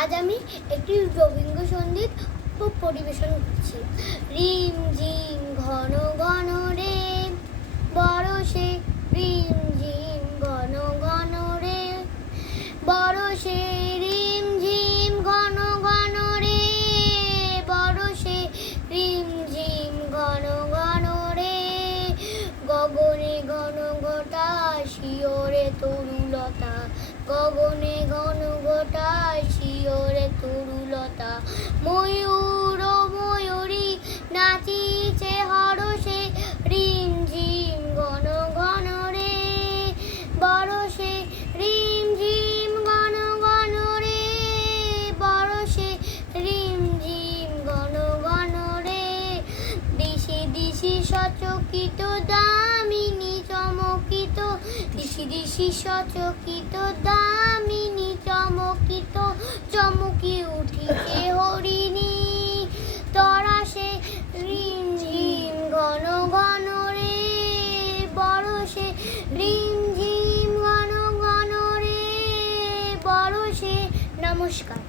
আজ আমি একটি রবীন্দ্রসঙ্গীত পরিবেশন করছি। রিম ঝিম ঘন ঘন রে বরষে, রিম ঝিম ঘন ঘন রে বরষে, রিম ঝিম ঘন ঘন রে বরষে, রিম ঝিম ঘন ঘন রে গগনে ঘন ঘটা শিওরে তরুলতা, গগনে ঘন ঘটা শিওরে তরুলতা, ময়ূর ও ময়ূরী নাচিছে হরষে, রিম ঝিম ঘন ঘন রে বরষে, রিম ঝিম ঘন ঘন রে বরষে, রিম ঝিম ঘন ঘন রে দিশি দিশি সচকিত দামিনী চমকিত, দিশি দিশি সচকিত দামিনী চমকিত, চমকি উঠিছে হরিণী তরাসে, রিম ঝিম ঘন ঘন রে বরষে, রিম ঝিম ঘন ঘন রে বরষে। নমস্কার।